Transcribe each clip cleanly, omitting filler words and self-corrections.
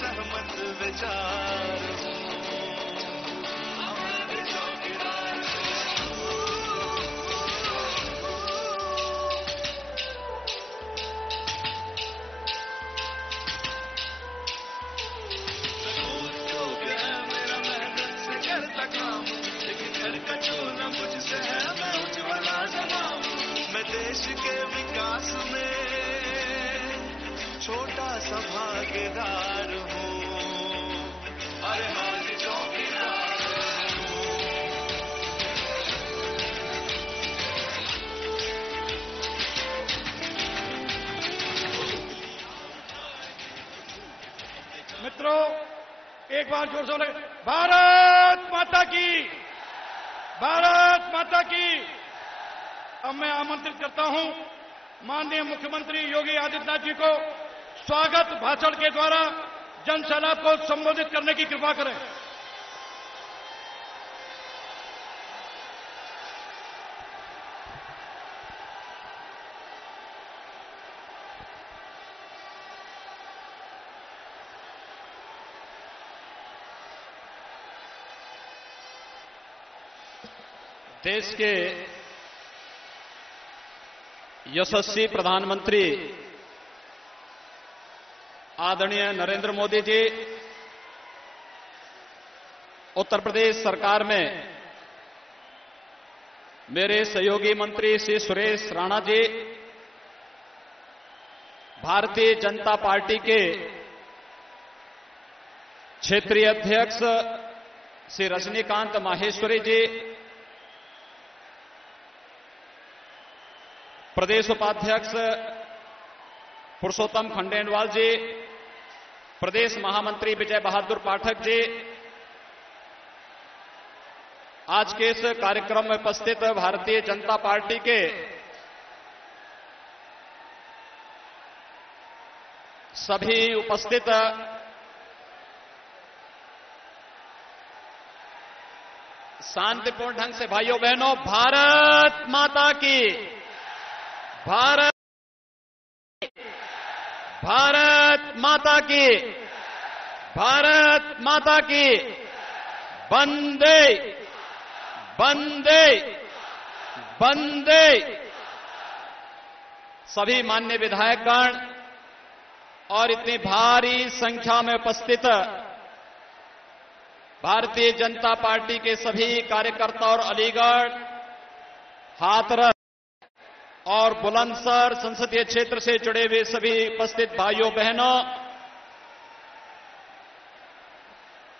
सहमत विचार हूँ। मेरा मेहनत से करता काम, लेकिन घर का चूना मुझसे है, मैं उज्ज्वला जलाऊं। मैं देश के विकास में छोटा सा भागीदार हूँ। अरे हाँ जी चौकीदार हूँ। मित्रों, एक बार जोर से बोले भारत माता की, भारत माता की। अब मैं आमंत्रित करता हूं माननीय मुख्यमंत्री योगी आदित्यनाथ जी को स्वागत भाषण के द्वारा जनसैलाब को संबोधित करने की कृपा करें। देश के यशस्वी प्रधानमंत्री आदरणीय नरेंद्र मोदी जी, उत्तर प्रदेश सरकार में मेरे सहयोगी मंत्री श्री सुरेश राणा जी, भारतीय जनता पार्टी के क्षेत्रीय अध्यक्ष श्री रजनीकांत माहेश्वरी जी, प्रदेश उपाध्यक्ष पुरुषोत्तम खंडेलवाल जी, प्रदेश महामंत्री विजय बहादुर पाठक जी, आज के इस कार्यक्रम में उपस्थित भारतीय जनता पार्टी के सभी उपस्थित शांतिपूर्ण ढंग से भाइयों बहनों, भारत माता की, भारत माता की, भारत माता की, वंदे वंदे वंदे। सभी माननीय विधायकगण और इतनी भारी संख्या में उपस्थित भारतीय जनता पार्टी के सभी कार्यकर्ता और अलीगढ़, हाथरस और बुलंदशहर संसदीय क्षेत्र से जुड़े हुए सभी उपस्थित भाइयों बहनों,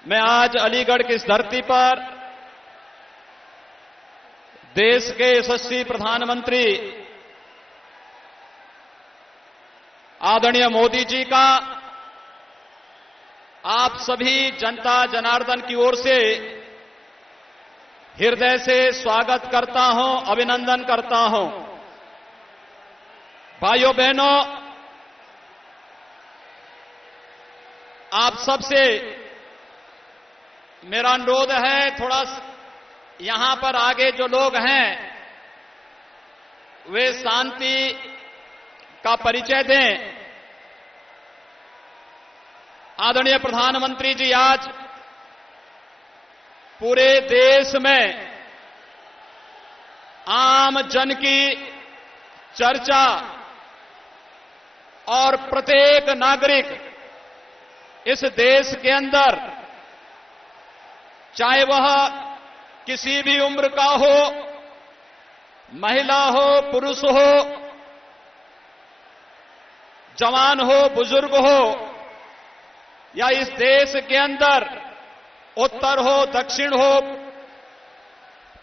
मैं आज अलीगढ़ की इस धरती पर देश के यशस्वी प्रधानमंत्री आदरणीय मोदी जी का आप सभी जनता जनार्दन की ओर से हृदय से स्वागत करता हूं, अभिनंदन करता हूं। भाइयों बहनों, आप सबसे मेरा अनुरोध है, थोड़ा यहां पर आगे जो लोग हैं वे शांति का परिचय दें। आदरणीय प्रधानमंत्री जी आज पूरे देश में आम जन की चर्चा और प्रत्येक नागरिक इस देश के अंदर, चाहे वह किसी भी उम्र का हो, महिला हो, पुरुष हो, जवान हो, बुजुर्ग हो, या इस देश के अंदर उत्तर हो, दक्षिण हो,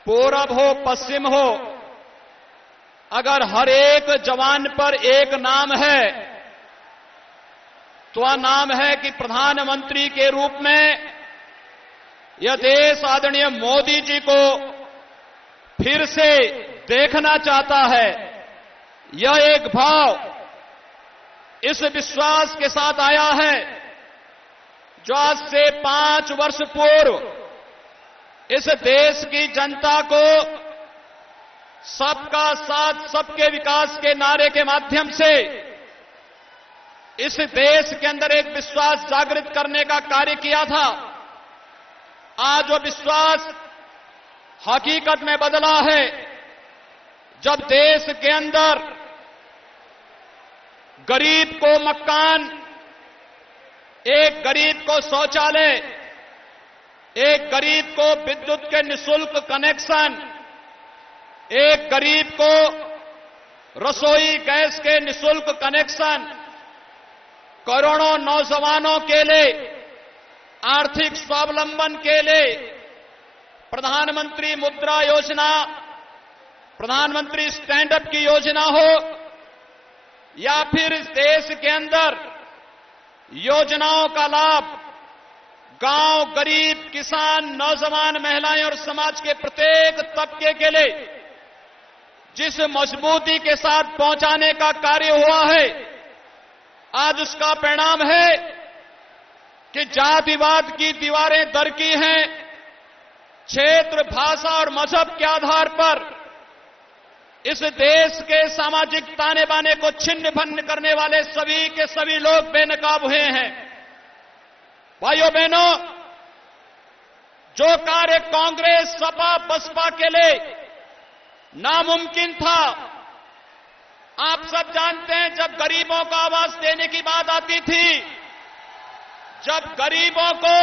पूरब हो, पश्चिम हो, अगर हर एक जवान पर एक नाम है तो वह नाम है कि प्रधानमंत्री के रूप में यह देश आदरणीय मोदी जी को फिर से देखना चाहता है। यह एक भाव इस विश्वास के साथ आया है जो आज से 5 वर्ष पूर्व इस देश की जनता को सबका साथ सबके विकास के नारे के माध्यम से इस देश के अंदर एक विश्वास जागृत करने का कार्य किया था। आज वो विश्वास हकीकत में बदला है, जब देश के अंदर गरीब को मकान, एक गरीब को शौचालय, एक गरीब को विद्युत के निःशुल्क कनेक्शन, एक गरीब को रसोई गैस के निःशुल्क कनेक्शन, करोड़ों नौजवानों के लिए आर्थिक स्वावलंबन के लिए प्रधानमंत्री मुद्रा योजना, प्रधानमंत्री स्टैंड अप की योजना हो, या फिर इस देश के अंदर योजनाओं का लाभ गांव, गरीब, किसान, नौजवान, महिलाएं और समाज के प्रत्येक तबके के लिए जिस मजबूती के साथ पहुंचाने का कार्य हुआ है, आज उसका परिणाम है कि जातिवाद की दीवारें दरकी हैं। क्षेत्र, भाषा और मजहब के आधार पर इस देश के सामाजिक ताने बाने को छिन्न भिन्न करने वाले सभी के सभी लोग बेनकाब हुए हैं। भाइयों बहनों, जो कार्य कांग्रेस, सपा, बसपा के लिए नामुमकिन था, आप सब जानते हैं, जब गरीबों को आवास देने की बात आती थी, जब गरीबों को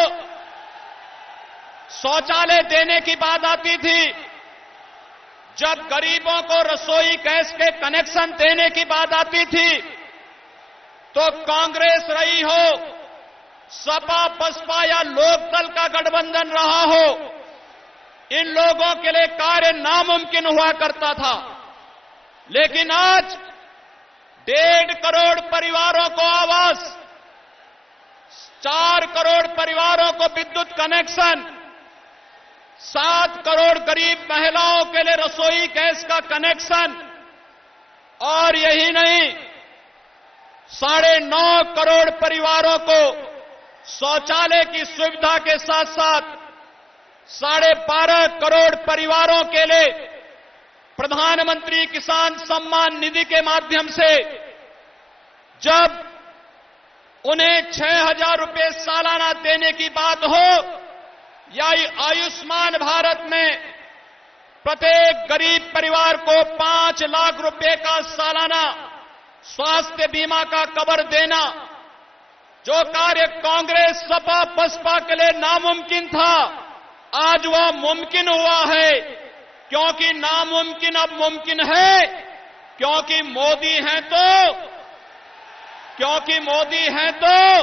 शौचालय देने की बात आती थी, जब गरीबों को रसोई गैस के कनेक्शन देने की बात आती थी, तो कांग्रेस रही हो, सपा, बसपा या लोकदल का गठबंधन रहा हो, इन लोगों के लिए कार्य नामुमकिन हुआ करता था। लेकिन आज 1.5 करोड़ परिवारों को आवास, 4 करोड़ परिवारों को विद्युत कनेक्शन, 7 करोड़ गरीब महिलाओं के लिए रसोई गैस का कनेक्शन, और यही नहीं, 9.5 करोड़ परिवारों को शौचालय की सुविधा के साथ साथ 12.5 करोड़ परिवारों के लिए प्रधानमंत्री किसान सम्मान निधि के माध्यम से जब उन्हें 6,000 रुपये सालाना देने की बात हो, या आयुष्मान भारत में प्रत्येक गरीब परिवार को 5 लाख रुपए का सालाना स्वास्थ्य बीमा का कवर देना, जो कार्य कांग्रेस, सपा, बसपा के लिए नामुमकिन था, आज वह मुमकिन हुआ है। क्योंकि नामुमकिन अब मुमकिन है, क्योंकि मोदी हैं तो, क्योंकि मोदी हैं तो,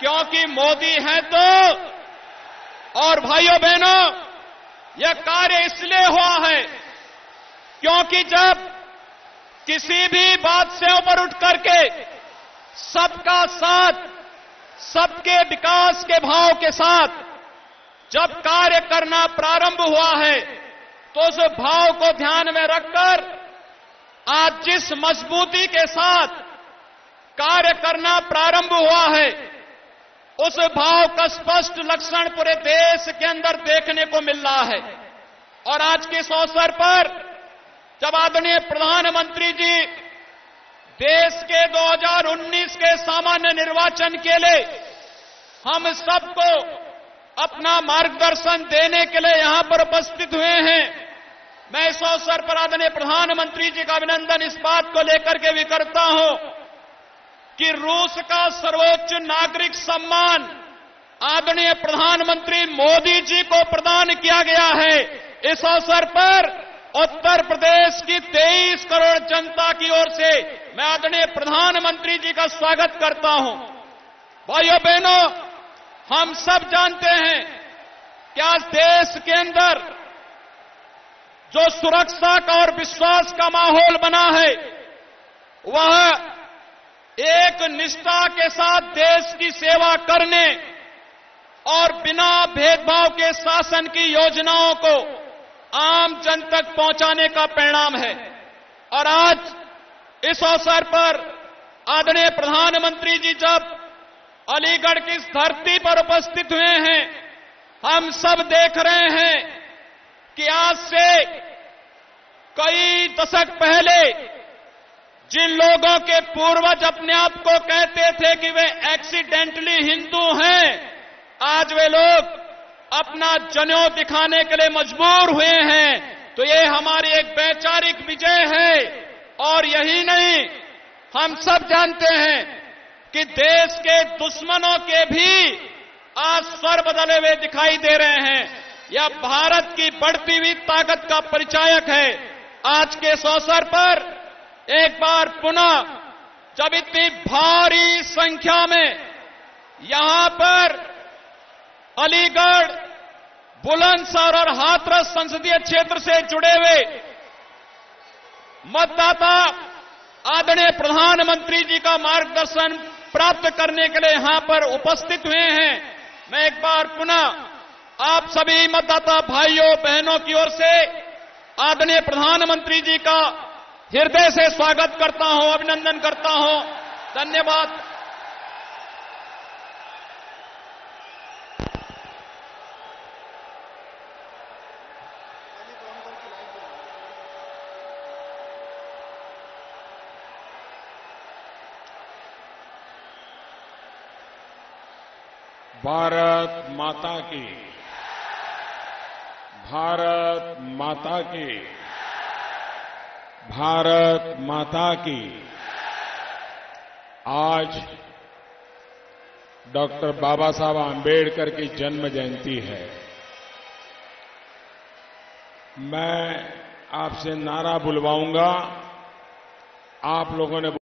क्योंकि मोदी हैं तो। और भाइयों बहनों, यह कार्य इसलिए हुआ है क्योंकि जब किसी भी बात से ऊपर उठ करके सबका साथ, सबके विकास के भाव के साथ जब कार्य करना प्रारंभ हुआ है, तो उस भाव को ध्यान में रखकर आज जिस मजबूती के साथ कार्य करना प्रारंभ हुआ है, उस भाव का स्पष्ट लक्षण पूरे देश के अंदर देखने को मिल रहा है। और आज के इस अवसर पर जब आदरणीय प्रधानमंत्री जी देश के 2019 के सामान्य निर्वाचन के लिए हम सबको अपना मार्गदर्शन देने के लिए यहां पर उपस्थित हुए हैं, मैं इस अवसर पर आदरणीय प्रधानमंत्री जी का अभिनंदन इस बात को लेकर के भी करता हूं कि रूस का सर्वोच्च नागरिक सम्मान आदरणीय प्रधानमंत्री मोदी जी को प्रदान किया गया है। इस अवसर पर उत्तर प्रदेश की 23 करोड़ जनता की ओर से मैं आदरणीय प्रधानमंत्री जी का स्वागत करता हूं। भाइयों बहनों, हम सब जानते हैं कि आज देश के अंदर जो सुरक्षा का और विश्वास का माहौल बना है, वह एक निष्ठा के साथ देश की सेवा करने और बिना भेदभाव के शासन की योजनाओं को आम जन तक पहुंचाने का परिणाम है। और आज इस अवसर पर आदरणीय प्रधानमंत्री जी जब अलीगढ़ की इस धरती पर उपस्थित हुए हैं, हम सब देख रहे हैं कि आज से कई दशक पहले जिन लोगों के पूर्वज अपने आप को कहते थे कि वे एक्सीडेंटली हिंदू हैं, आज वे लोग अपना जनेऊ दिखाने के लिए मजबूर हुए हैं। तो ये हमारी एक वैचारिक विजय है। और यही नहीं, हम सब जानते हैं कि देश के दुश्मनों के भी आज स्वर बदले हुए दिखाई दे रहे हैं। यह भारत की बढ़ती हुई ताकत का परिचायक है। आज के इस अवसर पर एक बार पुनः जब इतनी भारी संख्या में यहां पर अलीगढ़, बुलंदशहर और हाथरस संसदीय क्षेत्र से जुड़े हुए मतदाता आदरणीय प्रधानमंत्री जी का मार्गदर्शन प्राप्त करने के लिए यहां पर उपस्थित हुए हैं, मैं एक बार पुनः आप सभी मतदाता भाइयों बहनों की ओर से आदरणीय प्रधानमंत्री जी का हृदय से स्वागत करता हूं, अभिनंदन करता हूं। धन्यवाद। भारत माता की, भारत माता की, भारत माता की। आज डॉक्टर बाबा साहब आंबेडकर की जन्म जयंती है। मैं आपसे नारा बुलवाऊंगा, आप लोगों ने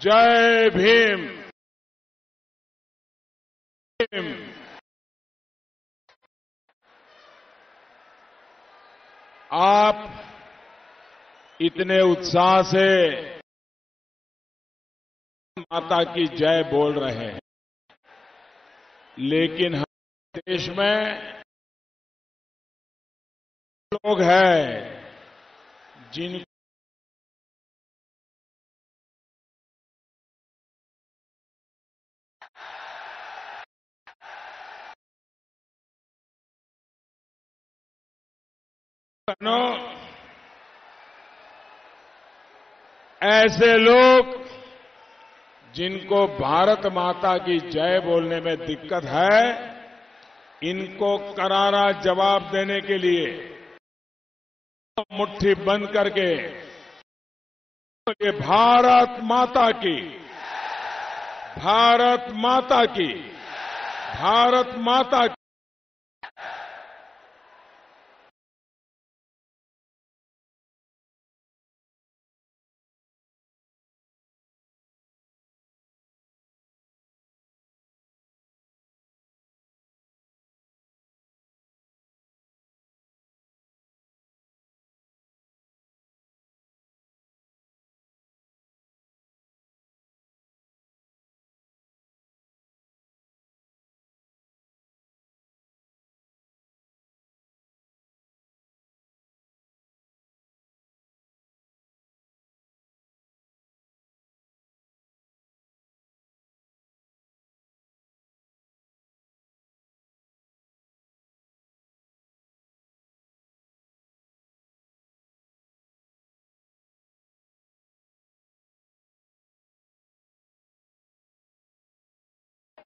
जय भीम। आप इतने उत्साह से माता की जय बोल रहे हैं, लेकिन हमारे देश में लोग हैं जिन ऐसे लोग जिनको भारत माता की जय बोलने में दिक्कत है, इनको करारा जवाब देने के लिए मुट्ठी बंद करके ये भारत माता की, भारत माता की, भारत माता की।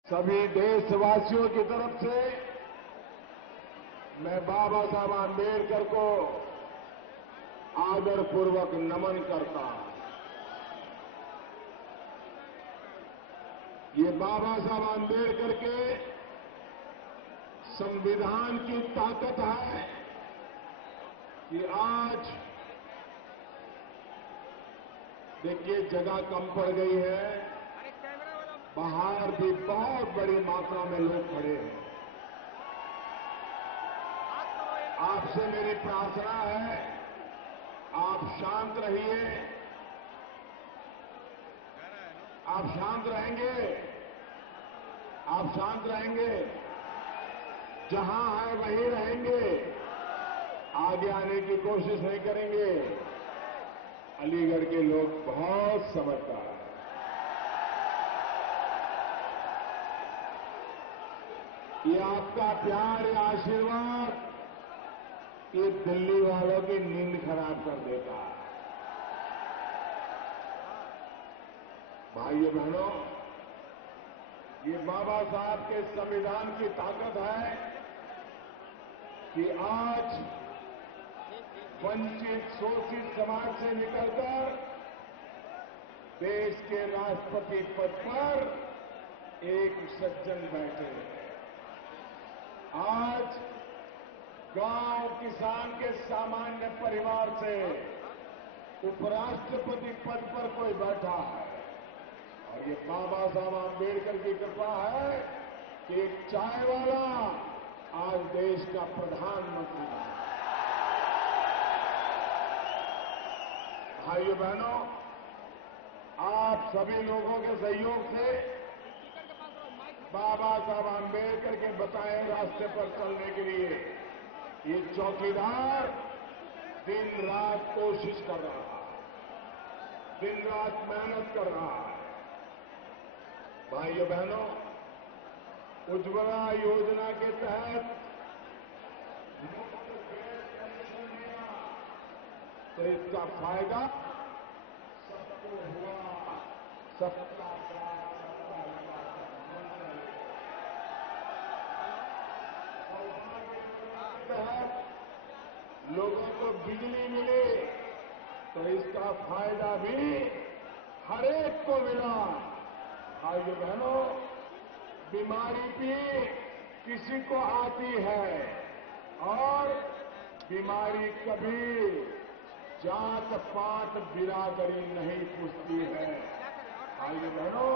सभी देशवासियों की तरफ से मैं बाबा साहब आंबेडकर को आदरपूर्वक नमन करता हूं। ये बाबा साहब आंबेडकर के संविधान की ताकत है कि आज देखिए जगह कम पड़ गई है, बाहर भी बहुत बड़ी मात्रा में लोग खड़े हैं। आपसे मेरी प्रार्थना है, आप शांत रहिए। आप शांत रहेंगे? आप शांत रहेंगे? जहां है वहीं रहेंगे, आगे आने की कोशिश नहीं करेंगे। अलीगढ़ के लोग बहुत समझदार हैं। ये आपका प्यार, ये आशीर्वाद, ये दिल्ली वालों की नींद खराब कर देता है। भाइयों बहनों, ये बाबा साहब के संविधान की ताकत है कि आज वंचित शोषित समाज से निकलकर देश के राष्ट्रपति पद पर एक सज्जन बैठे हैं। आज गांव किसान के सामान्य परिवार से उपराष्ट्रपति पद पर कोई बैठा है, और ये बाबा साहब आंबेडकर की कृपा है कि एक चाय वाला आज देश का प्रधानमंत्री है। भाइयों बहनों, आप सभी लोगों के सहयोग से बाबा साहब आंबेडकर के बताए रास्ते पर चलने के लिए ये चौकीदार दिन रात कोशिश कर रहा है, दिन रात मेहनत कर रहा है। भाइयों बहनों, उज्ज्वला योजना के तहत मुफ्त गैस कनेक्शन दिया तो इसका फायदा सबको हुआ, सबका तहत लोगों को बिजली मिले तो इसका फायदा भी हर एक को मिला। भाइयों बहनों, बीमारी भी किसी को आती है और बीमारी कभी जात पात बिरादरी नहीं पूछती है। भाइयों बहनों,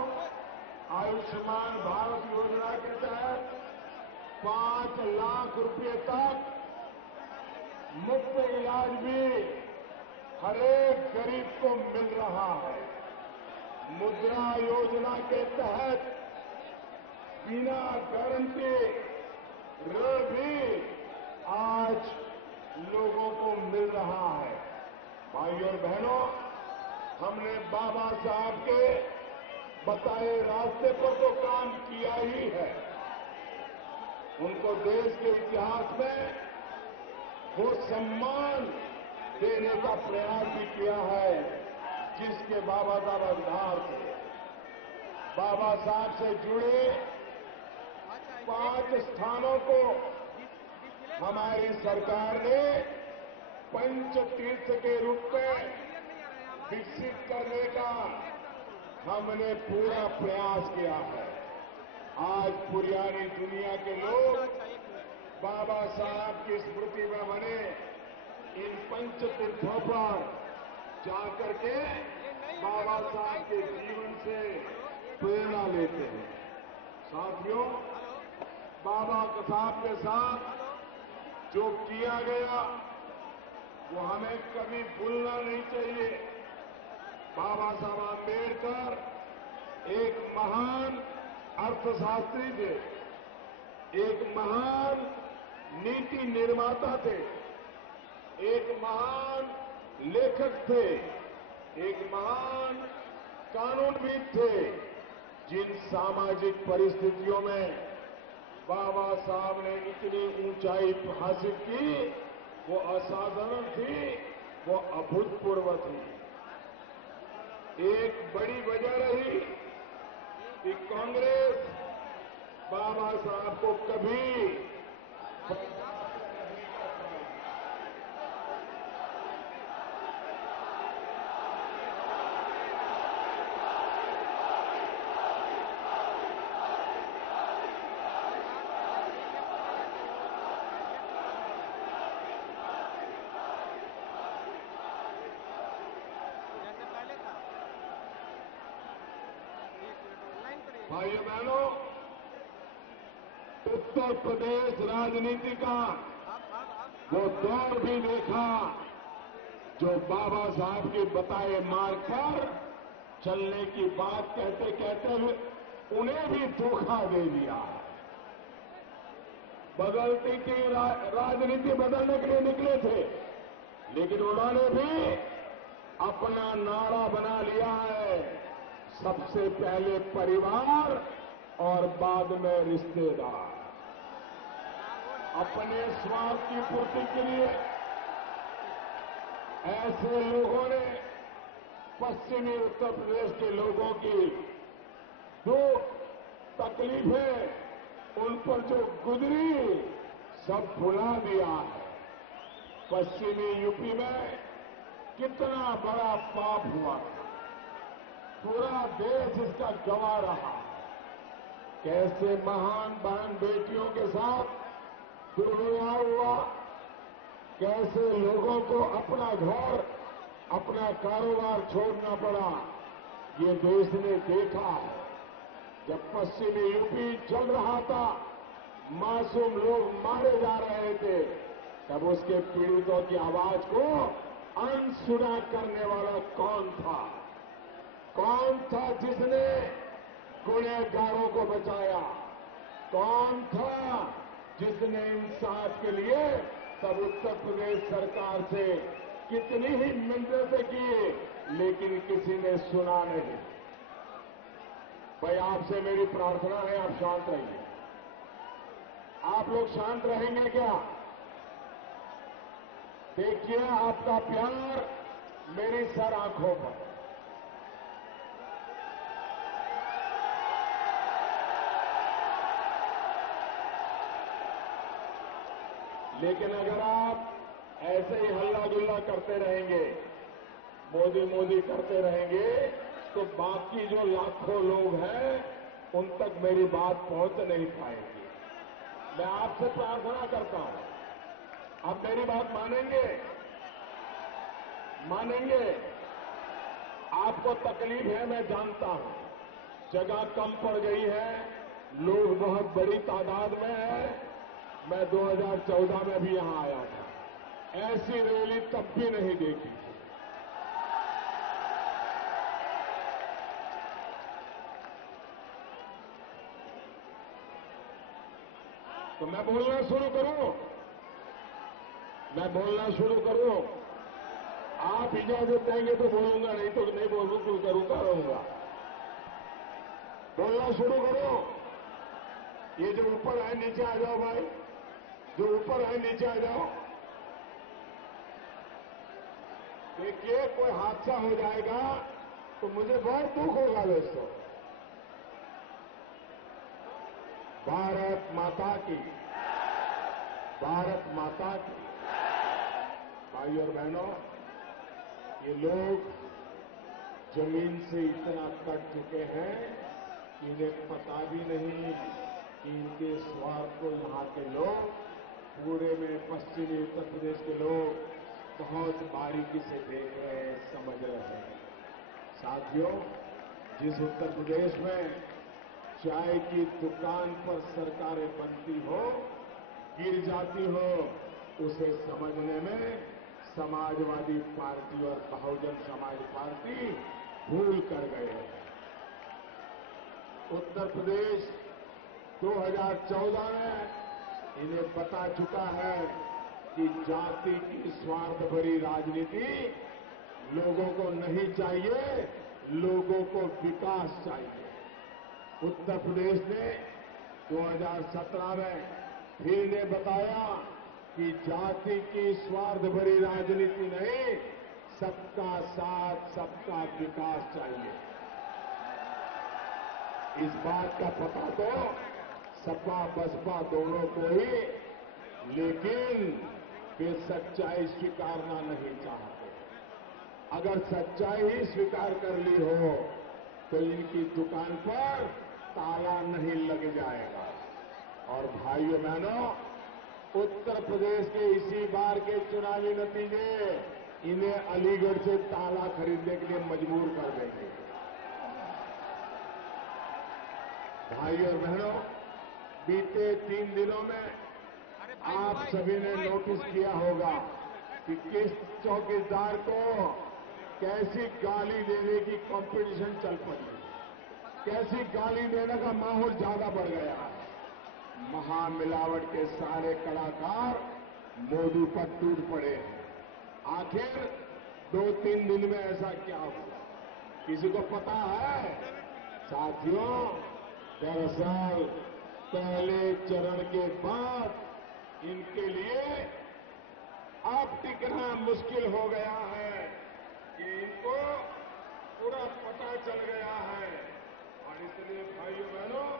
आयुष्मान भारत योजना के तहत 5 लाख रुपए तक मुफ्त इलाज भी हर एक गरीब को मिल रहा है। मुद्रा योजना के तहत बिना गारंटी ऋण भी आज लोगों को मिल रहा है। भाइयों और बहनों, हमने बाबा साहब के बताए रास्ते पर तो काम किया ही है। उनको देश के इतिहास में वो सम्मान देने का प्रयास भी किया है जिसके बाबा साहब आधार थे। बाबा साहब से जुड़े 5 स्थानों को हमारी सरकार ने पंच तीर्थ के रूप में विकसित करने का हमने पूरा प्रयास किया है। आज पुरानी दुनिया के लोग बाबा साहब की स्मृति में बने इन पंच तीर्थों पर जाकर के बाबा साहब के जीवन से प्रेरणा लेते हैं। साथियों, बाबा साहब के साथ जो किया गया वो हमें कभी भूलना नहीं चाहिए। बाबा साहब आंबेडकर एक महान अर्थशास्त्री थे, एक महान नीति निर्माता थे, एक महान लेखक थे, एक महान कानूनविद थे। जिन सामाजिक परिस्थितियों में बाबा साहब ने इतनी ऊंचाई हासिल की वो असाधारण थी, वो अभूतपूर्व थी। एक बड़ी वजह रही कि कांग्रेस बाबा साहब को कभी भाइयों बहनों, उत्तर प्रदेश राजनीति का वो दौर भी देखा जो बाबा साहब के बताए मार्ग पर चलने की बात कहते कहते हुए उन्हें भी धोखा दे दिया। बदलती की राजनीति बदलने के लिए निकले थे, लेकिन उन्होंने भी अपना नारा बना लिया है, सबसे पहले परिवार और बाद में रिश्तेदार। अपने स्वार्थ की पूर्ति के लिए ऐसे लोगों ने पश्चिमी उत्तर प्रदेश के लोगों की जो तकलीफें उन पर जो गुजरी सब भुला दिया है। पश्चिमी यूपी में कितना बड़ा पाप हुआ था, पूरा देश इसका गवाह रहा। कैसे महान बहन बेटियों के साथ दुर्व्यवहार हुआ, कैसे लोगों को अपना घर अपना कारोबार छोड़ना पड़ा, ये देश ने देखा है। जब पश्चिमी यूपी चल रहा था, मासूम लोग मारे जा रहे थे, तब उसके पीड़ितों की आवाज को अनसुना करने वाला कौन था? कौन था जिसने गुनहगारों को बचाया? कौन था जिसने इंसाफ के लिए तब उत्तर प्रदेश सरकार से कितनी ही मिन्नतें की, लेकिन किसी ने सुना नहीं। भाई, आपसे मेरी प्रार्थना है, आप शांत रहिए। आप लोग शांत रहेंगे क्या? देखिए, आपका प्यार मेरी सर आंखों पर। लेकिन अगर आप ऐसे ही हल्ला गुल्ला करते रहेंगे, मोदी मोदी करते रहेंगे, तो बाकी जो लाखों लोग हैं उन तक मेरी बात पहुंच नहीं पाएगी। मैं आपसे प्रार्थना करता हूं, आप मेरी बात मानेंगे? मानेंगे? आपको तकलीफ है, मैं जानता हूं। जगह कम पड़ गई है, लोग बहुत बड़ी तादाद में हैं। मैं 2014 में भी यहां आया था, ऐसी रैली तब भी नहीं देखी। तो मैं बोलना शुरू करूं? मैं बोलना शुरू करूं? आप इजाजत देंगे तो बोलूंगा, नहीं तो नहीं करूंगा रहूंगा। बोलना शुरू करो। ये जो ऊपर है नीचे आ जाओ भाई, जो ऊपर है नीचे आ जाओ। देखिए, कोई हादसा हो जाएगा तो मुझे बहुत दुख होगा दोस्तों। भारत माता की, भारत माता की। भाई और बहनों, ये लोग जमीन से इतना कट चुके हैं कि इन्हें पता भी नहीं कि इनके स्वार्थ को यहां के लोग, पूरे में पश्चिमी उत्तर प्रदेश के लोग बहुत बारीकी से देख रहे हैं, समझ रहे हैं। साथियों, जिस उत्तर प्रदेश में चाय की दुकान पर सरकारें बनती हो, गिर जाती हो, उसे समझने में समाजवादी पार्टी और बहुजन समाज पार्टी भूल कर गए हैं। उत्तर प्रदेश 2014 में इन्हें बता चुका है कि जाति की स्वार्थ भरी राजनीति लोगों को नहीं चाहिए, लोगों को विकास चाहिए। उत्तर प्रदेश ने 2017 में फिर ने बताया कि जाति की स्वार्थ भरी राजनीति नहीं, सबका साथ, सबका विकास चाहिए। इस बात का पता तो सपा बसपा दोनों को ही, लेकिन वे सच्चाई स्वीकारना नहीं चाहते। अगर सच्चाई ही स्वीकार कर ली हो तो इनकी दुकान पर ताला नहीं लग जाएगा। और भाइयों बहनों, उत्तर प्रदेश के इसी बार के चुनावी नतीजे इन्हें अलीगढ़ से ताला खरीदने के लिए मजबूर कर देंगे। भाइयों और बहनों, बीते 3 दिनों में आप सभी ने नोटिस किया होगा कि किस चौकीदार को कैसी गाली देने की कंपटीशन चल पड़ी, कैसी गाली देने का माहौल ज्यादा बढ़ गया है। महामिलावट के सारे कलाकार मोदी पर टूट पड़े। आखिर 2-3 दिन में ऐसा क्या हुआ, किसी को पता है? साथियों, दरअसल पहले चरण के बाद इनके लिए अब टिकना मुश्किल हो गया है कि इनको पूरा पता चल गया है। और इसलिए भाइयों बहनों,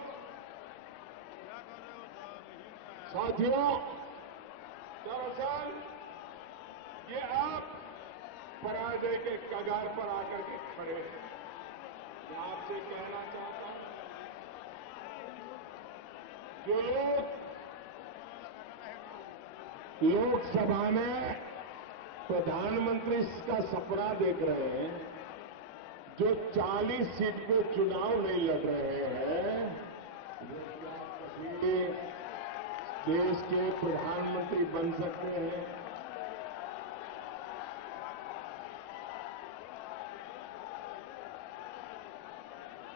साथियों, दरअसल ये आप पराजय के कगार पर आकर के खड़े हैं। मैं आपसे कहना चाहता हूं, जो लोग लोकसभा में प्रधानमंत्री का सपना देख रहे हैं, जो 40 सीट पे चुनाव नहीं लड़ रहे हैं, वो क्या कभी देश के प्रधानमंत्री बन सकते हैं?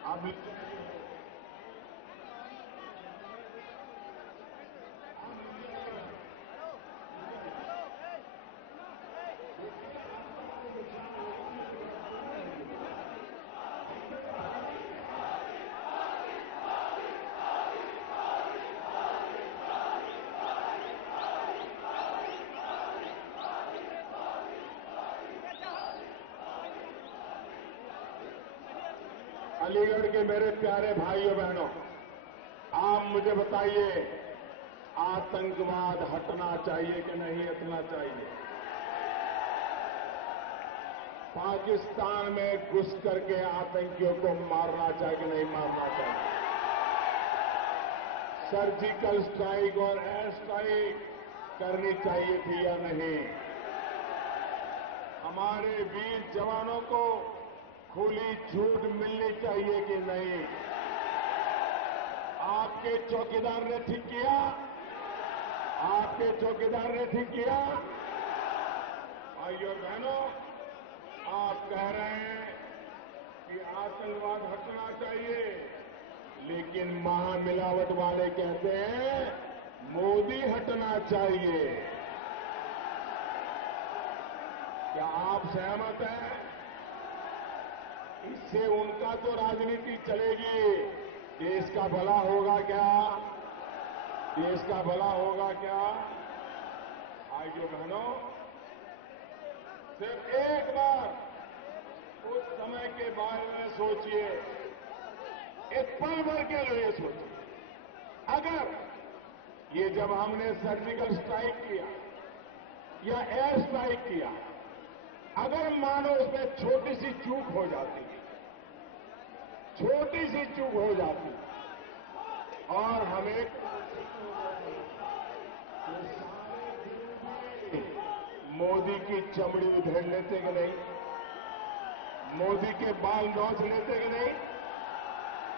अब अलीगढ़ के मेरे प्यारे भाइयों बहनों, आप मुझे बताइए, आतंकवाद हटना चाहिए कि नहीं हटना चाहिए? पाकिस्तान में घुस करके आतंकियों को मारना चाहिए कि नहीं मारना चाहिए? सर्जिकल स्ट्राइक और एयर स्ट्राइक करनी चाहिए थी या नहीं? हमारे वीर जवानों को खुली छूट मिलनी चाहिए कि नहीं? आपके चौकीदार ने ठीक किया? आपके चौकीदार ने ठीक किया? भाइयों बहनों, आप कह रहे हैं कि आतंकवाद हटना चाहिए, लेकिन महामिलावट वाले कहते हैं मोदी हटना चाहिए। क्या आप सहमत हैं? इससे उनका तो राजनीति चलेगी, देश का भला होगा क्या? देश का भला होगा क्या? भाइयों बहनों, सिर्फ एक बार उस समय के बारे में सोचिए, एक पल भर के लिए सोचिए। अगर ये जब हमने सर्जिकल स्ट्राइक किया या एयर स्ट्राइक किया, अगर मानो उसमें छोटी सी चूक हो जाती, छोटी सी चूक हो जाती और हमें मोदी की चमड़ी उधेड़ लेते कि नहीं? मोदी के बाल नोच लेते कि नहीं?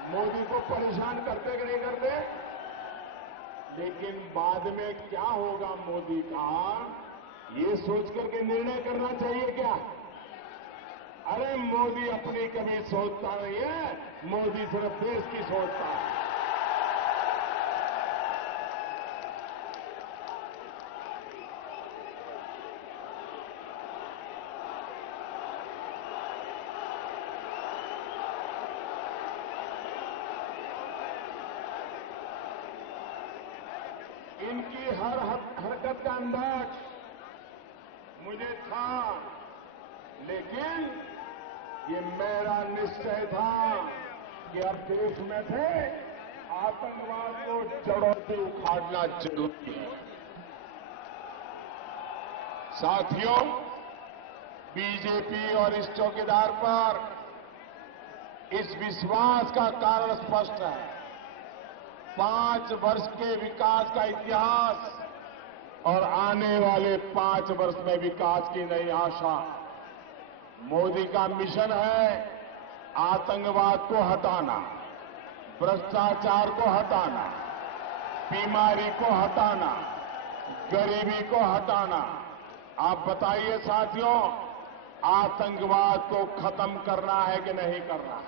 मोदी को परेशान करते कि नहीं करते? लेकिन बाद में क्या होगा मोदी का, ये सोच करके निर्णय करना चाहिए क्या? अरे मोदी अपनी कभी सोचता नहीं है, मोदी सिर्फ देश की सोचता है। इनकी हर हरकत का अंदाज मुझे था, लेकिन ये मेरा निश्चय था कि अब देश में थे आतंकवाद को जड़ों से उखाड़ना जरूरी है। साथियों, बीजेपी और इस चौकीदार पर इस विश्वास का कारण स्पष्ट है। 5 वर्ष के विकास का इतिहास और आने वाले 5 वर्ष में विकास की नई आशा। मोदी का मिशन है आतंकवाद को हटाना, भ्रष्टाचार को हटाना, बीमारी को हटाना, गरीबी को हटाना। आप बताइए साथियों, आतंकवाद को खत्म करना है कि नहीं करना?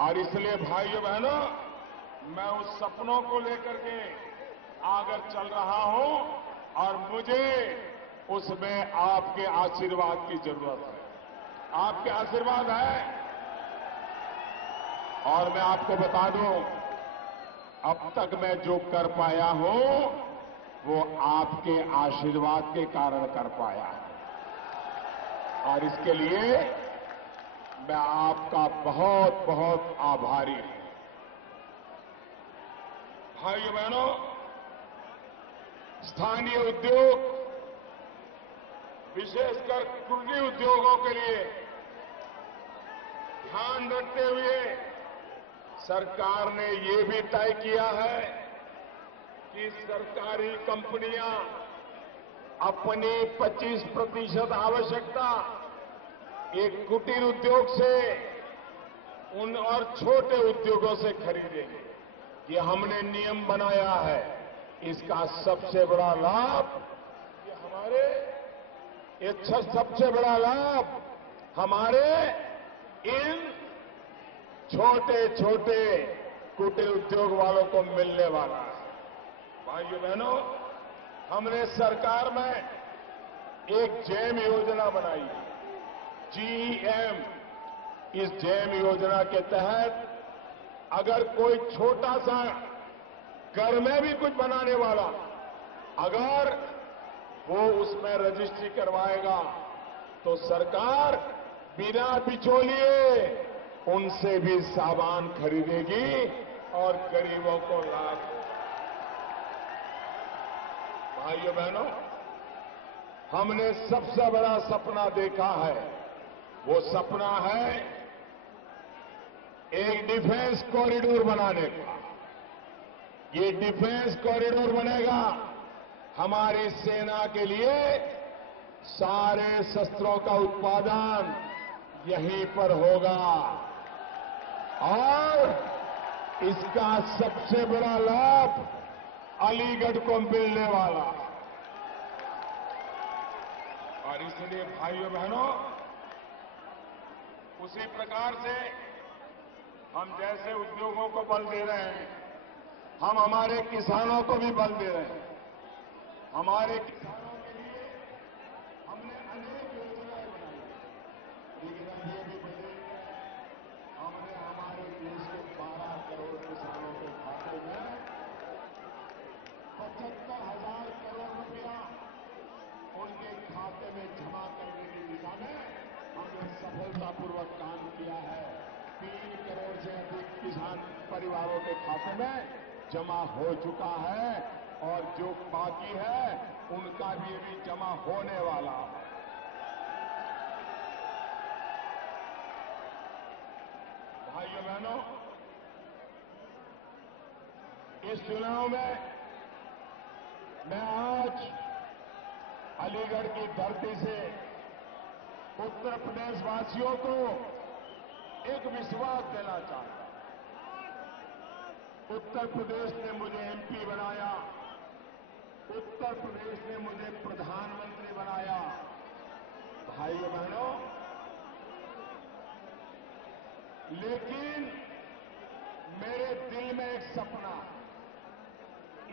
और इसलिए भाइयों बहनों, मैं उस सपनों को लेकर के आगे चल रहा हूं और मुझे उसमें आपके आशीर्वाद की जरूरत है। आपके आशीर्वाद है। और मैं आपको बता दूं, अब तक मैं जो कर पाया हूं वो आपके आशीर्वाद के कारण कर पाया और इसके लिए मैं आपका बहुत बहुत आभारी हूं। भाइयों बहनों, स्थानीय उद्योग, विशेषकर कुटीर उद्योगों के लिए ध्यान रखते हुए सरकार ने ये भी तय किया है कि सरकारी कंपनियां अपनी 25% आवश्यकता एक कुटीर उद्योग से उन और छोटे उद्योगों से खरीदेंगे। ये हमने नियम बनाया है। इसका सबसे बड़ा लाभ सबसे बड़ा लाभ हमारे इन छोटे छोटे कुटीर उद्योग वालों को मिलने वाला है। भाइयों बहनों, हमने सरकार में एक जैम योजना बनाई, GEM। इस जैम योजना के तहत अगर कोई छोटा सा घर में भी कुछ बनाने वाला अगर वो उसमें रजिस्ट्री करवाएगा तो सरकार बिना बिचौलिए उनसे भी सामान खरीदेगी और गरीबों को लाभ देगी। भाइयों बहनों, हमने सबसे बड़ा सपना देखा है। वो सपना है एक डिफेंस कॉरिडोर बनाने का। ये डिफेंस कॉरिडोर बनेगा हमारी सेना के लिए। सारे शस्त्रों का उत्पादन यहीं पर होगा और इसका सबसे बड़ा लाभ अलीगढ़ को मिलने वाला। और इसलिए भाइयों बहनों, उसी प्रकार से हम जैसे उद्योगों को बल दे रहे हैं, हम हमारे किसानों को भी बल दे रहे हैं। हमारे किसानों के लिए हमने अनेक योजनाएं बनाई, लेकिन अब ये भी बदल गया है। हमने हमारे देश के 12 करोड़ किसानों के खाते में 75,000 करोड़ रुपया उनके खाते में जमा करने की दिशा में हमने सफलतापूर्वक काम किया है। 3 करोड़ से अधिक किसान परिवारों के खाते में जमा हो चुका है और जो बाकी है उनका भी अभी जमा होने वाला है। भाइयों बहनों, इस चुनाव में मैं आज अलीगढ़ की धरती से उत्तर प्रदेश वासियों को एक विश्वास देना चाहता हूं। उत्तर प्रदेश ने मुझे MP बनाया, उत्तर प्रदेश ने मुझे प्रधानमंत्री बनाया। भाइयों बहनों, लेकिन मेरे दिल में एक सपना,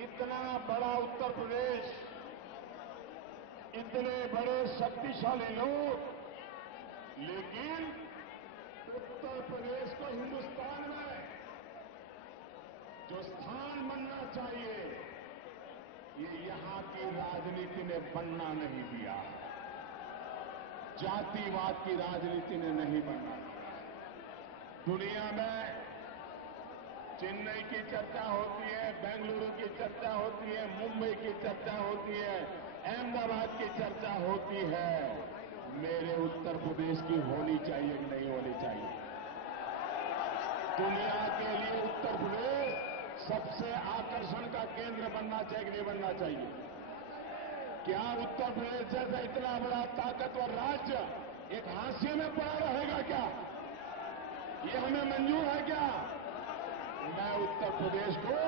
इतना बड़ा उत्तर प्रदेश, इतने बड़े शक्तिशाली लोग, लेकिन उत्तर प्रदेश को हिंदुस्तान में जो स्थान बनना चाहिए ये यहां की राजनीति ने बनना नहीं दिया। जातिवाद की राजनीति ने नहीं बनना दिया। दुनिया में चेन्नई की चर्चा होती है, बेंगलुरु की चर्चा होती है, मुंबई की चर्चा होती है, अहमदाबाद की चर्चा होती है। मेरे उत्तर प्रदेश की होनी चाहिए कि नहीं होनी चाहिए? दुनिया के लिए उत्तर प्रदेश सबसे आकर्षण का केंद्र बनना चाहिए कि नहीं बनना चाहिए? क्या उत्तर प्रदेश जैसा इतना बड़ा ताकतवर राज्य एक हाशिए में पड़ा रहेगा क्या? ये हमें मंजूर है क्या? मैं उत्तर प्रदेश को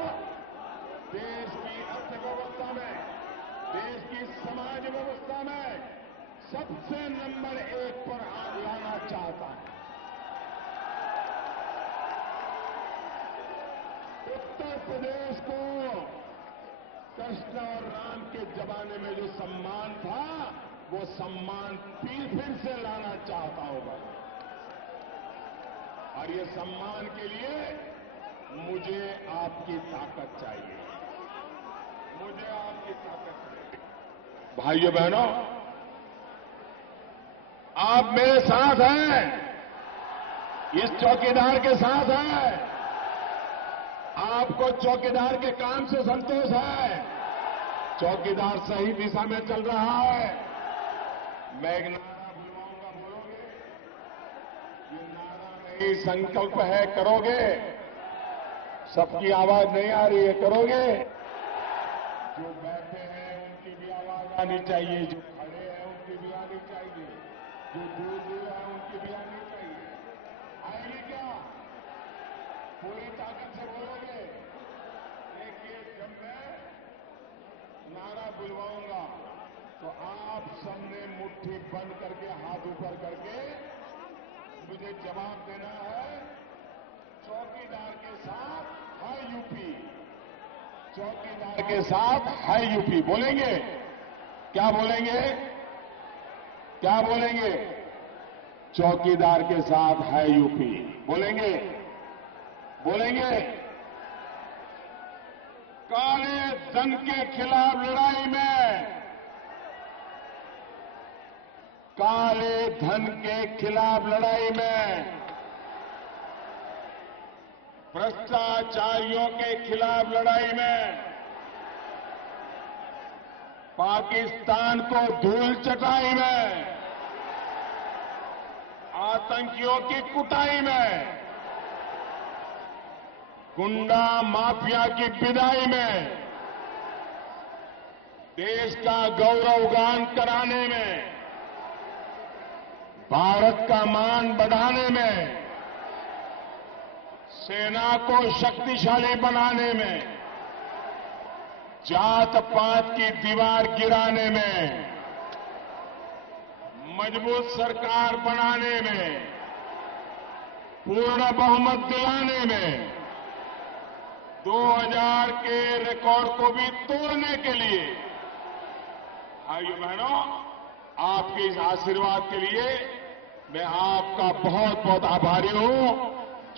देश की अर्थव्यवस्था में, देश की समाज व्यवस्था में सबसे नंबर 1 पर लाना चाहता हूं। उत्तर प्रदेश को कृष्ण और राम के जमाने में जो सम्मान था, वो सम्मान फिर से लाना चाहता हूं मैं। और ये सम्मान के लिए मुझे आपकी ताकत चाहिए, मुझे आपकी ताकत चाहिए। भाइयों बहनों, आप मेरे साथ हैं, इस चौकीदार के साथ हैं। आपको चौकीदार के काम से संतोष है? चौकीदार सही दिशा में चल रहा है। मैं एक नारा बुलवाऊंगा, बोलोगे? ये नारा नहीं, संकल्प है, करोगे? सबकी आवाज नहीं आ रही है, करोगे? जो बैठे हैं उनकी भी आवाज आनी चाहिए, जो खड़े हैं उनकी भी आनी चाहिए, जो दूर दूर है उनकी भी आनी चाहिए। आएगी क्या? पूरी ताकत से बोलोगे? देखिए, जब मैं नारा बुलवाऊंगा तो आप सबने मुट्ठी बंद करके, हाथ ऊपर करके मुझे जवाब देना है। चौकीदार के साथ है यूपी, चौकीदार के साथ है यूपी। बोलेंगे? क्या बोलेंगे? क्या बोलेंगे? चौकीदार के साथ है यूपी। बोलेंगे? बोलेंगे? काले धन के खिलाफ लड़ाई में, काले धन के खिलाफ लड़ाई में, भ्रष्टाचारियों के खिलाफ लड़ाई में, पाकिस्तान को धूल चटाई में, आतंकियों की कुटाई में, गुंडा माफिया की विदाई में, देश का गौरवगान कराने में, भारत का मान बढ़ाने में, सेना को शक्तिशाली बनाने में, जात पात की दीवार गिराने में, मजबूत सरकार बनाने में, पूर्ण बहुमत दिलाने में, 2000 के रिकॉर्ड को भी तोड़ने के लिए, भाइयों बहनों, आपके इस आशीर्वाद के लिए मैं आपका बहुत बहुत आभारी हूं।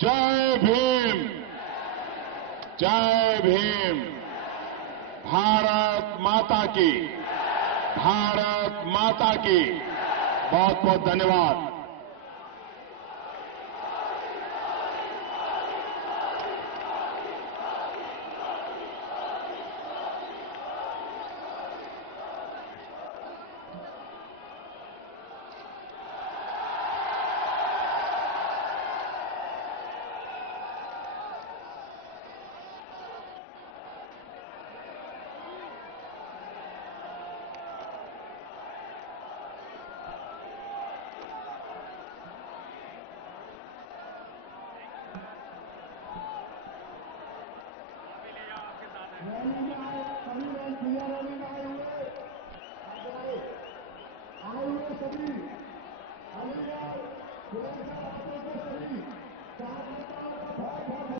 जय भीम, जय भीम। भारत माता की, भारत माता की। बहुत बहुत धन्यवाद।